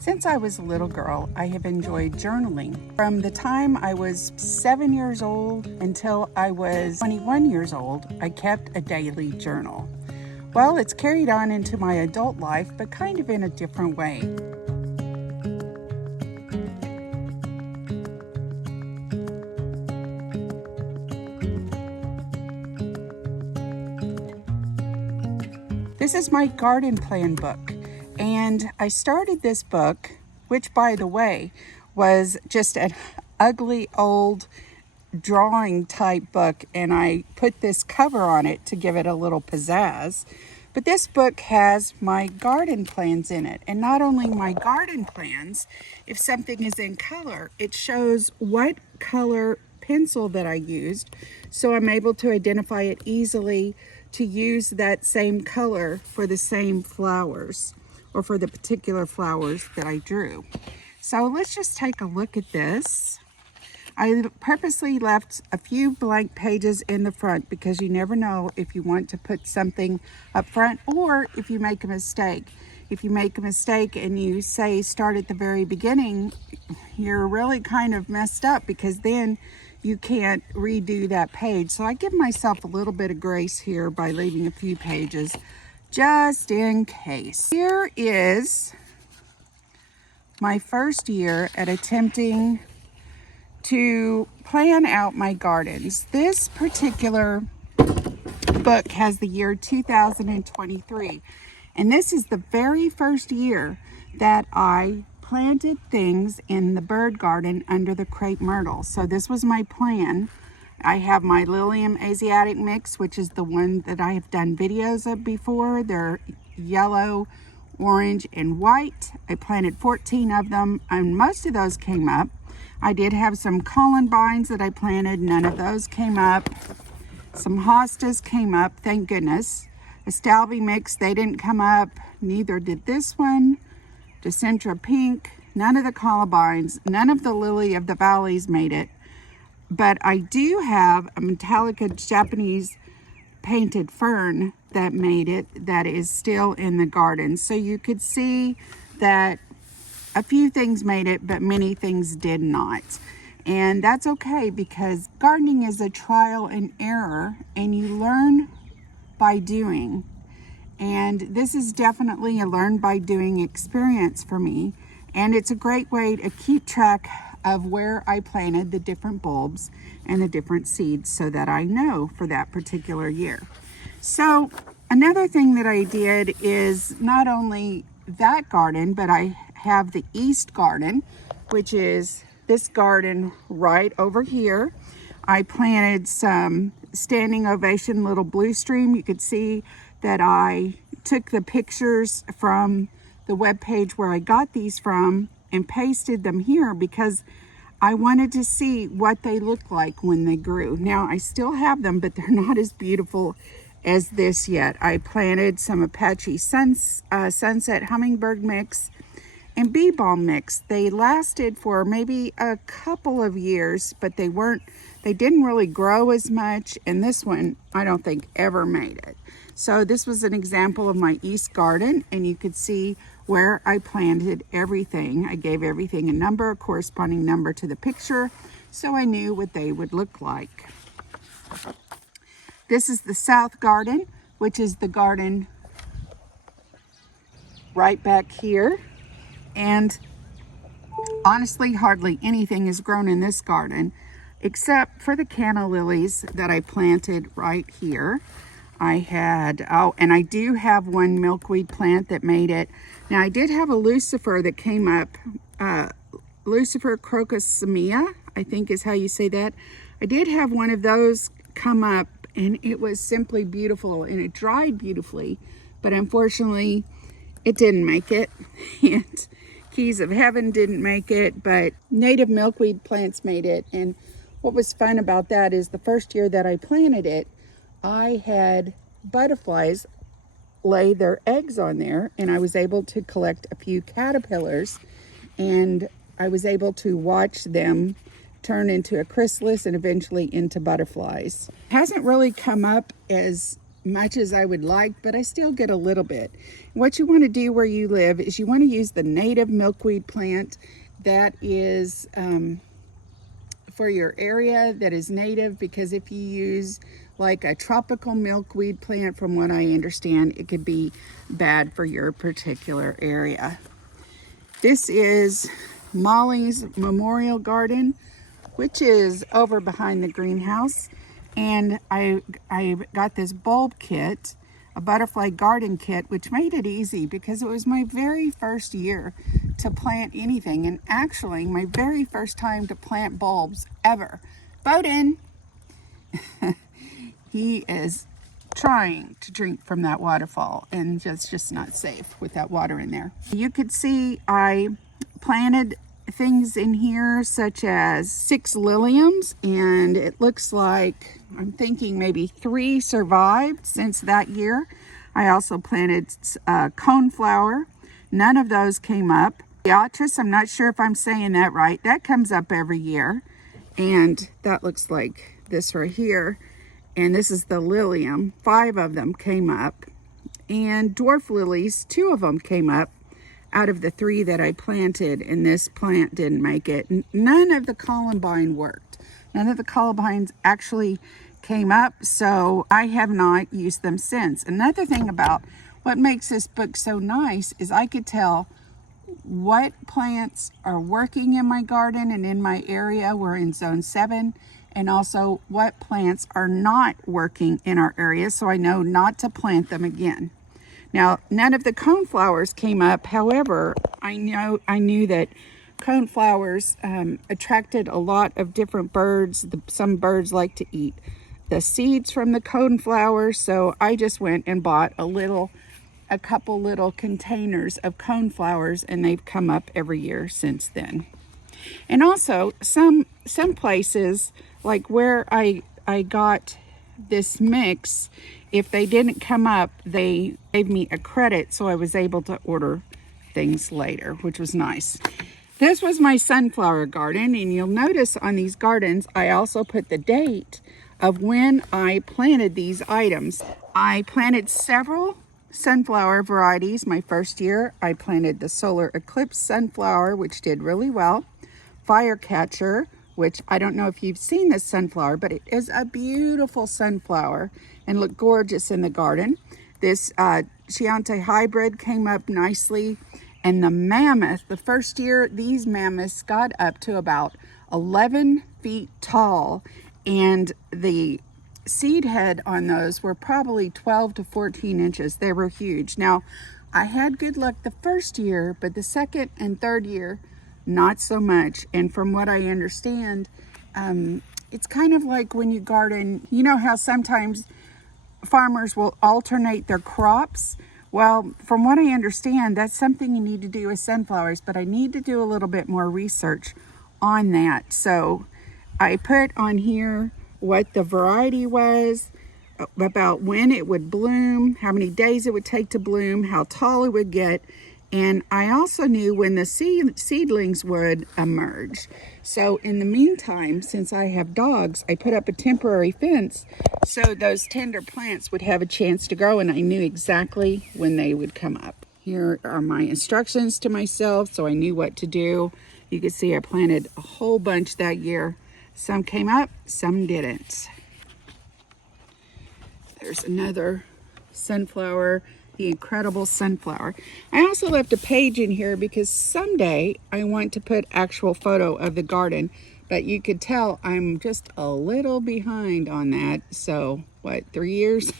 Since I was a little girl, I have enjoyed journaling. From the time I was 7 years old until I was 21 years old, I kept a daily journal. Well, it's carried on into my adult life, but kind of in a different way. This is my garden plan book, and I started this book, which by the way was just an ugly old drawing type book, and I put this cover on it to give it a little pizzazz. But this book has my garden plans in it, and not only my garden plans, if something is in color, it shows what color pencil that I used, so I'm able to identify it easily to use that same color for the same flowers or for the particular flowers that I drew. So let's just take a look at this. I purposely left a few blank pages in the front because you never know if you want to put something up front or if you make a mistake. If you make a mistake and you say start at the very beginning, you're really kind of messed up because then you can't redo that page. So I give myself a little bit of grace here by leaving a few pages just in case. Here is my first year at attempting to plan out my gardens. This particular book has the year 2023, and this is the very first year that I planted things in the bird garden under the crepe myrtle. So this was my plan. I have my Lilium Asiatic mix, which is the one that I have done videos of before. They're yellow, orange, and white. I planted 14 of them, and most of those came up. I did have some columbines that I planted. None of those came up. Some hostas came up, thank goodness. A Stalvey mix, they didn't come up. Neither did this one. Dicentra pink, none of the columbines, none of the lily of the valleys made it. But I do have a Metallica Japanese painted fern that made it, that is still in the garden. So you could see that a few things made it, but many things did not. And that's okay, because gardening is a trial and error, and you learn by doing. And this is definitely a learn by doing experience for me. And it's a great way to keep track of where I planted the different bulbs and the different seeds so that I know for that particular year. So another thing that I did is not only that garden, but I have the east garden, which is this garden right over here. I planted some standing ovation little blue stream. You could see that I took the pictures from the web page where I got these from and pasted them here because I wanted to see what they look like when they grew. Now I still have them, but they're not as beautiful as this yet. I planted some Apache Sunset Hummingbird mix and bee balm mix. They lasted for maybe a couple of years, but they didn't really grow as much, and this one I don't think ever made it. So this was an example of my east garden, and you could see where I planted everything. I gave everything a number, a corresponding number to the picture, so I knew what they would look like. This is the south garden, which is the garden right back here. And honestly, hardly anything has grown in this garden except for the canna lilies that I planted right here. I had, and I do have one milkweed plant that made it. Now I did have a lucifer that came up, Lucifer crocosmia, I think is how you say that. I did have one of those come up, and it was simply beautiful, and it dried beautifully, but unfortunately it didn't make it. And Keys of Heaven didn't make it, but native milkweed plants made it. And what was fun about that is the first year that I planted it, I had butterflies lay their eggs on there, and I was able to collect a few caterpillars, and I was able to watch them turn into a chrysalis and eventually into butterflies. It hasn't really come up as much as I would like, but I still get a little bit. What you want to do where you live is you want to use the native milkweed plant that is for your area, that is native, because if you use like a tropical milkweed plant, from what I understand, it could be bad for your particular area. This is Molly's Memorial Garden, which is over behind the greenhouse. And I got this bulb kit, a butterfly garden kit, which made it easy because it was my very first year to plant anything, and actually my very first time to plant bulbs ever. Boden, he is trying to drink from that waterfall, and it's just not safe with that water in there. You could see I planted things in here such as 6 liliums, and it looks like, I'm thinking maybe 3 survived since that year. I also planted coneflower. None of those came up. Beatrice, I'm not sure if I'm saying that right. That comes up every year, and that looks like this right here. And this is the lilium. 5 of them came up. And dwarf lilies, 2 of them came up out of the 3 that I planted, and this plant didn't make it. None of the columbine worked. None of the columbines actually came up, so I have not used them since. Another thing about what makes this book so nice is I could tell what plants are working in my garden and in my area. We're in zone 7. And also what plants are not working in our area, so I know not to plant them again. Now, none of the coneflowers came up. However, I knew that coneflowers attracted a lot of different birds. Some birds like to eat the seeds from the coneflower, so I just went and bought a couple little containers of coneflowers, and they've come up every year since then. And also some places, like where I got this mix, if they didn't come up, they gave me a credit, so I was able to order things later, which was nice. This was my sunflower garden, and you'll notice on these gardens I also put the date of when I planted these items. I planted several sunflower varieties my first year. I planted the solar eclipse sunflower, which did really well. Firecatcher, which I don't know if you've seen this sunflower, but it is a beautiful sunflower and looked gorgeous in the garden. This Chianti hybrid came up nicely. And the mammoth, the first year, these mammoths got up to about 11 feet tall, and the seed head on those were probably 12 to 14 inches. They were huge. Now, I had good luck the first year, but the second and third year, not so much. And from what I understand, it's kind of like when you garden, you know how sometimes farmers will alternate their crops? Well, from what I understand, that's something you need to do with sunflowers, but I need to do a little bit more research on that. So I put on here what the variety was, about when it would bloom, how many days it would take to bloom, how tall it would get, and I also knew when the seedlings would emerge. So in the meantime, since I have dogs, I put up a temporary fence so those tender plants would have a chance to grow, and I knew exactly when they would come up. Here are my instructions to myself, so I knew what to do. You can see I planted a whole bunch that year. Some came up, some didn't. There's another sunflower, the incredible sunflower. I also left a page in here because someday I want to put actual photo of the garden, but you could tell I'm just a little behind on that. So what, 3 years?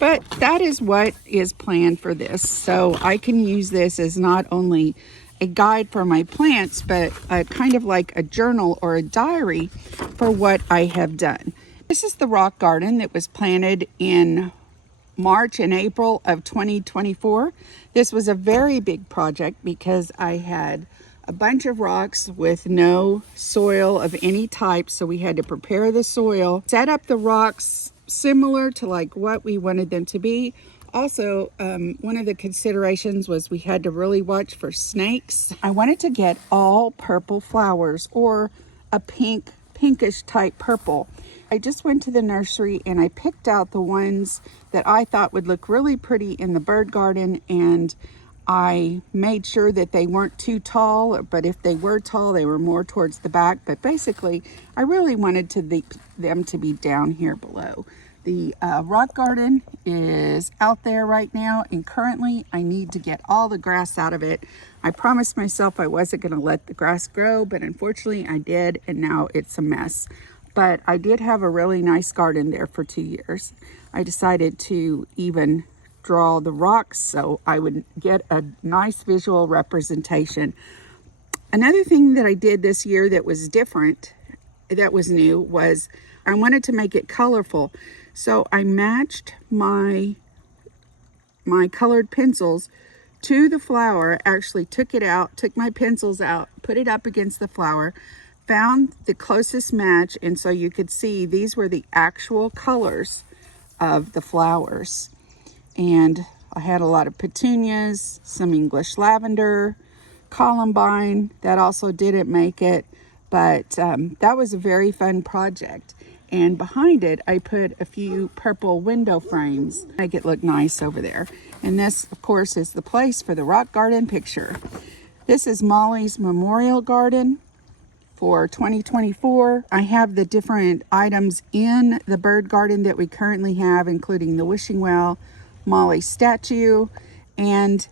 But that is what is planned for this. So I can use this as not only a guide for my plants, but kind of like a journal or a diary for what I have done. This is the rock garden that was planted in March and April of 2024. This was a very big project because I had a bunch of rocks with no soil of any type, so we had to prepare the soil, set up the rocks similar to like what we wanted them to be. Also, one of the considerations was we had to really watch for snakes. I wanted to get all purple flowers or a pink pinkish type purple. I just went to the nursery and I picked out the ones that I thought would look really pretty in the bird garden, and I made sure that they weren't too tall, but if they were tall, they were more towards the back. But basically, I really wanted them to be down here below. The rock garden is out there right now, and currently I need to get all the grass out of it. I promised myself I wasn't going to let the grass grow, but unfortunately I did, and now it's a mess. But I did have a really nice garden there for 2 years. I decided to even draw the rocks so I would get a nice visual representation. Another thing that I did this year that was different, that was new, was I wanted to make it colorful. So I matched my colored pencils to the flower, actually took it out, took my pencils out, put it up against the flower, found the closest match, and so you could see these were the actual colors of the flowers. And I had a lot of petunias, some English lavender, columbine. That also didn't make it, but that was a very fun project. And behind it, I put a few purple window frames, make it look nice over there. And this, of course, is the place for the rock garden picture. This is Molly's Memorial Garden for 2024. I have the different items in the bird garden that we currently have, including the wishing well, Molly's statue, and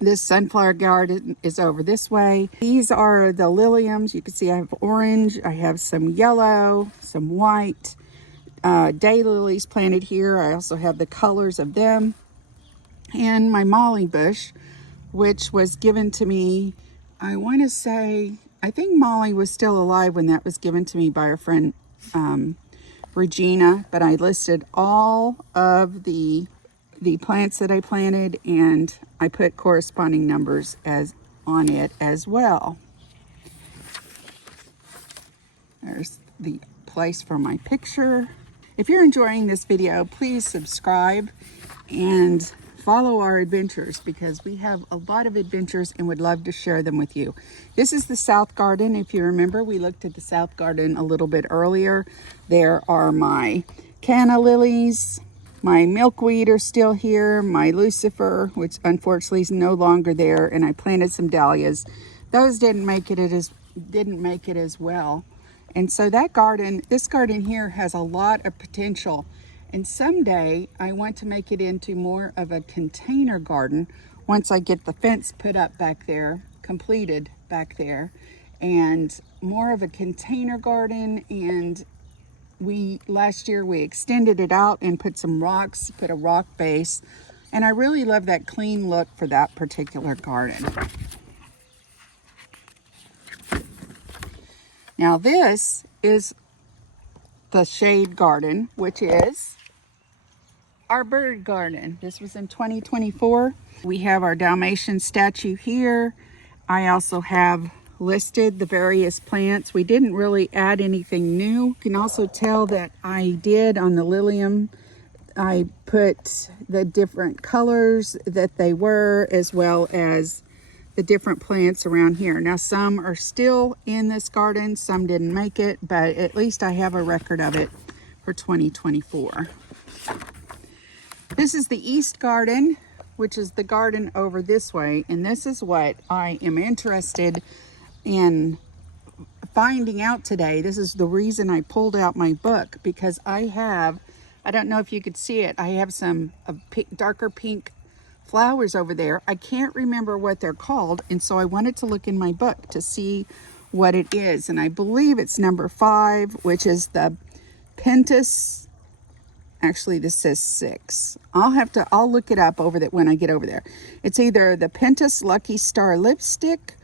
this sunflower garden is over this way. These are the liliums. You can see I have orange, I have some yellow, some white, daylilies planted here. I also have the colors of them, and my molly bush, which was given to me, I want to say, I think Molly was still alive when that was given to me by our friend Regina, but I listed all of the plants that I planted, and I put corresponding numbers on it as well. There's the place for my picture. If you're enjoying this video, please subscribe and follow our adventures, because we have a lot of adventures and would love to share them with you. This is the south garden. If you remember, we looked at the south garden a little bit earlier. There are my canna lilies. My milkweed are still here. My lucifer, which unfortunately is no longer there, and I planted some dahlias. Those didn't make it as well. And so that garden, this garden here, has a lot of potential. And someday I want to make it into more of a container garden once I get the fence put up back there, completed back there, and more of a container garden. And last year we extended it out and put some rocks, put a rock base, and I really love that clean look for that particular garden. Now this is the shade garden, which is our bird garden. This was in 2024. We have our Dalmatian statue here. I also have listed the various plants. We didn't really add anything new. You can also tell that I did on the lilium. I put the different colors that they were, as well as the different plants around here. Now some are still in this garden, some didn't make it, but at least I have a record of it for 2024. This is the east garden, which is the garden over this way, and this is what I am interested in finding out today. This is the reason I pulled out my book, because I don't know if you could see it, I have some darker pink flowers over there. I can't remember what they're called, and so I wanted to look in my book to see what it is, and I believe it's number 5, which is the Pentas. Actually, this says 6. I'll look it up when I get over there. It's either the Pentas Lucky Star Lipstick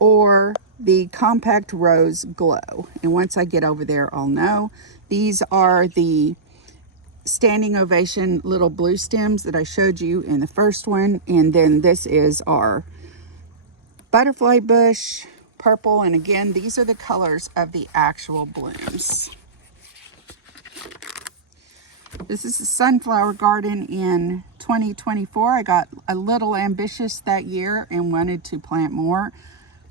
or the Compact Rose Glow. And once I get over there, I'll know. These are the standing ovation little blue stems that I showed you in the first one. And then this is our butterfly bush, purple. And again, these are the colors of the actual blooms. This is the sunflower garden in 2024. I got a little ambitious that year and wanted to plant more.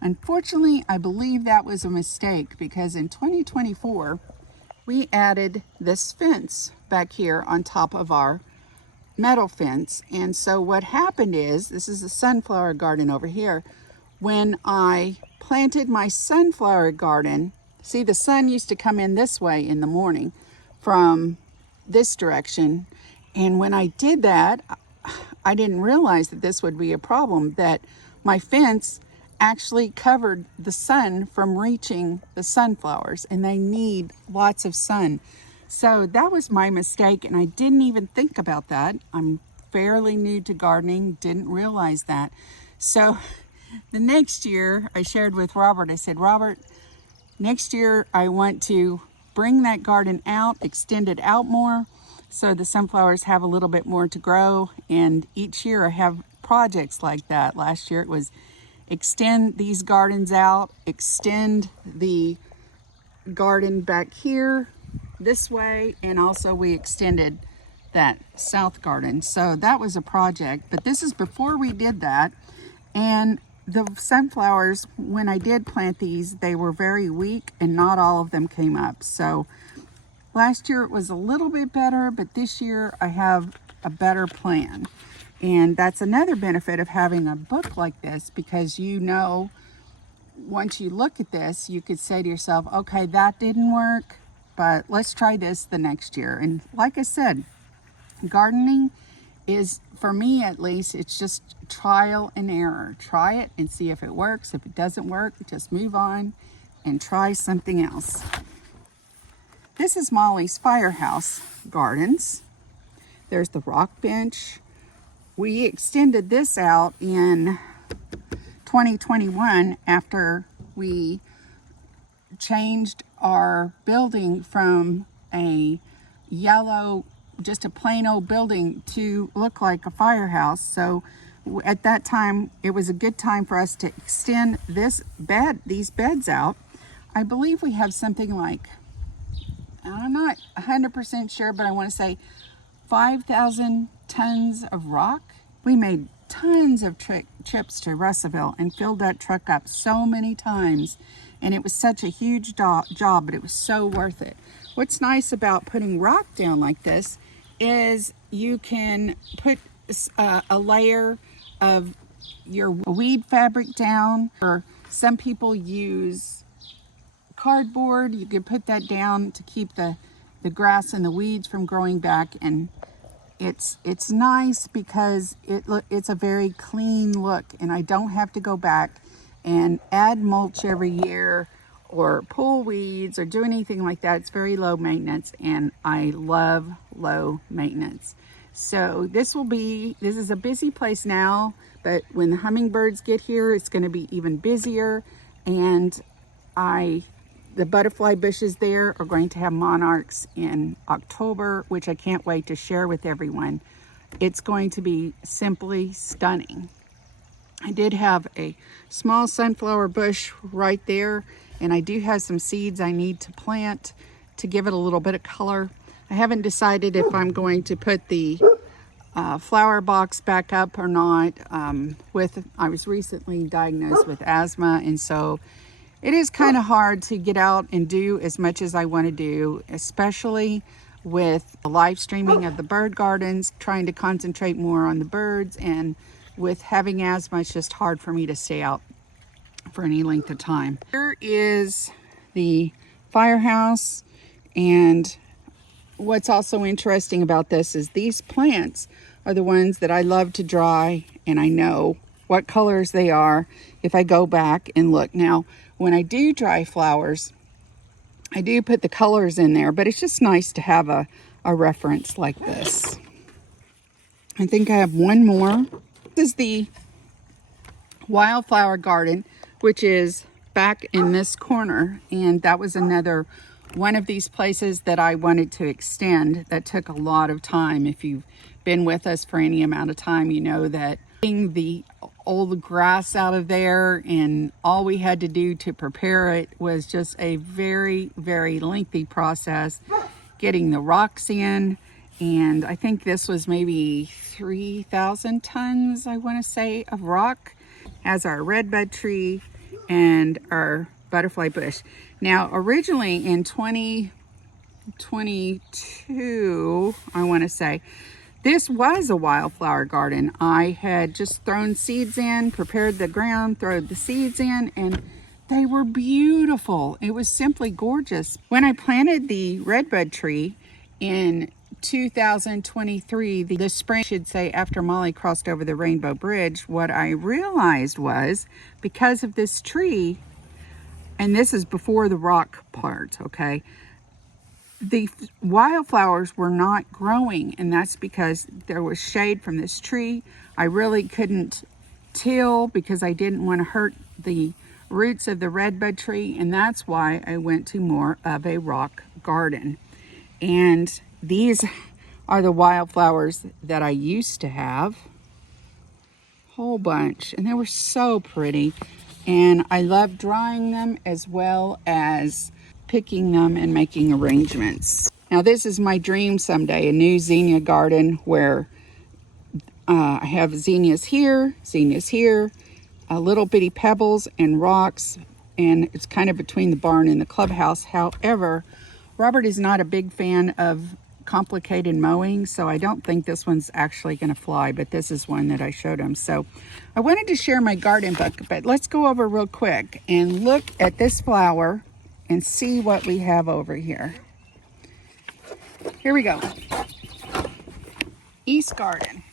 Unfortunately, I believe that was a mistake because in 2024, we added this fence back here on top of our metal fence. And so what happened is, this is a sunflower garden over here. When I planted my sunflower garden, see, the sun used to come in this way in the morning from this direction. And when I did that, I didn't realize that this would be a problem, that my fence actually covered the sun from reaching the sunflowers, and they need lots of sun. So that was my mistake, and I didn't even think about that. I'm fairly new to gardening, didn't realize that. So the next year I shared with Robert, I said, Robert, next year I want to bring that garden out, extend it out more, so the sunflowers have a little bit more to grow. And each year I have projects like that. Last year it was extend these gardens out, extend the garden back here this way, and also we extended that south garden. So that was a project, but this is before we did that. And the sunflowers, when I did plant these, they were very weak and not all of them came up. So last year it was a little bit better, but this year I have a better plan. And that's another benefit of having a book like this, because you know, once you look at this, you could say to yourself, okay, that didn't work, but let's try this the next year. And like I said, gardening is, for me at least, it's just trial and error. Try it and see if it works. If it doesn't work, just move on and try something else. This is Molly's Firehouse Gardens. There's the rock bench. We extended this out in 2021 after we changed our building from a yellow, just a plain old building, to look like a firehouse. So at that time, it was a good time for us to extend these beds out. I believe we have something like, I'm not 100% sure, but I want to say 5,000 tons of rock. We made tons of trips to Russellville and filled that truck up so many times, and it was such a huge job, but it was so worth it. What's nice about putting rock down like this is you can put a layer of your weed fabric down, or some people use cardboard. You can put that down to keep the grass and the weeds from growing back, and it's nice because it's a very clean look, and I don't have to go back and add mulch every year or pull weeds or do anything like that. It's very low maintenance, and I love low maintenance. So this is a busy place now, but when the hummingbirds get here, it's going to be even busier. And the butterfly bushes there are going to have monarchs in October, which I can't wait to share with everyone. It's going to be simply stunning. I did have a small sunflower bush right there, and I do have some seeds I need to plant to give it a little bit of color. I haven't decided if I'm going to put the flower box back up or not. I was recently diagnosed with asthma, and so it is kind of hard to get out and do as much as I want to do, especially with the live streaming of the bird gardens, trying to concentrate more on the birds, and with having asthma, it's just hard for me to stay out for any length of time. Here is the Firehouse, and what's also interesting about this is these plants are the ones that I love to dry, and I know what colors they are if I go back and look. Now, when I do dry flowers, I do put the colors in there, but it's just nice to have a reference like this. I think I have one more. This is the Wildflower garden, which is back in this corner, and that was another one of these places that I wanted to extend that took a lot of time. If you've been with us for any amount of time, you know that getting the old grass out of there and all we had to do to prepare it was just a very, very lengthy process. Getting the rocks in, and I think this was maybe 3,000 tons, I want to say, of rock. As our redbud tree, and our butterfly bush. Now, originally in 2022, I want to say, this was a wildflower garden. I had just thrown seeds in, prepared the ground, thrown the seeds in, and they were beautiful. It was simply gorgeous. When I planted the redbud tree in 2023, the spring, I should say, after Molly crossed over the Rainbow Bridge, what I realized was, because of this tree, and this is before the rock part, okay, the wildflowers were not growing, and that's because there was shade from this tree. I really couldn't till because I didn't want to hurt the roots of the redbud tree, and that's why I went to more of a rock garden. And these are the wildflowers that I used to have. Whole bunch, and they were so pretty, and I love drying them as well as picking them and making arrangements. Now this is my dream someday, a new zinnia garden where I have zinnias here, little bitty pebbles and rocks, and it's kind of between the barn and the clubhouse. However, Robert is not a big fan of complicated mowing, so I don't think this one's actually going to fly, but this is one that I showed him. So I wanted to share my garden book, but let's go over real quick and look at this flower and see what we have over here. Here we go. East Garden.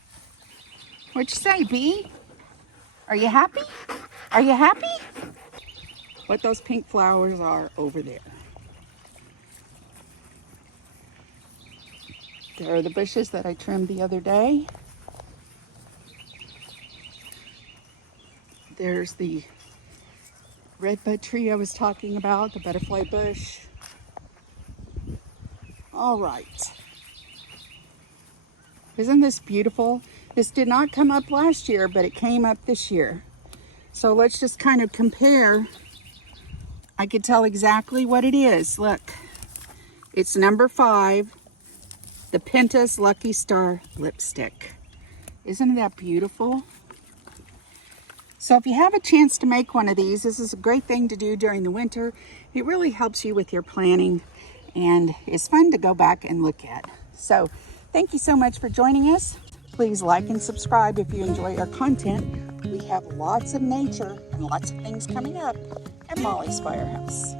What'd you say, Bee? Are you happy? Are you happy? What those pink flowers are over there. There are the bushes that I trimmed the other day. There's the redbud tree I was talking about, the butterfly bush. All right. Isn't this beautiful? This did not come up last year, but it came up this year. So let's just kind of compare. I could tell exactly what it is. Look, it's number 5, the Pentas Lucky Star lipstick. Isn't that beautiful? So if you have a chance to make one of these, this is a great thing to do during the winter. It really helps you with your planning, and it's fun to go back and look at. So thank you so much for joining us. Please like and subscribe if you enjoy our content. We have lots of nature and lots of things coming up at Molly's Firehouse.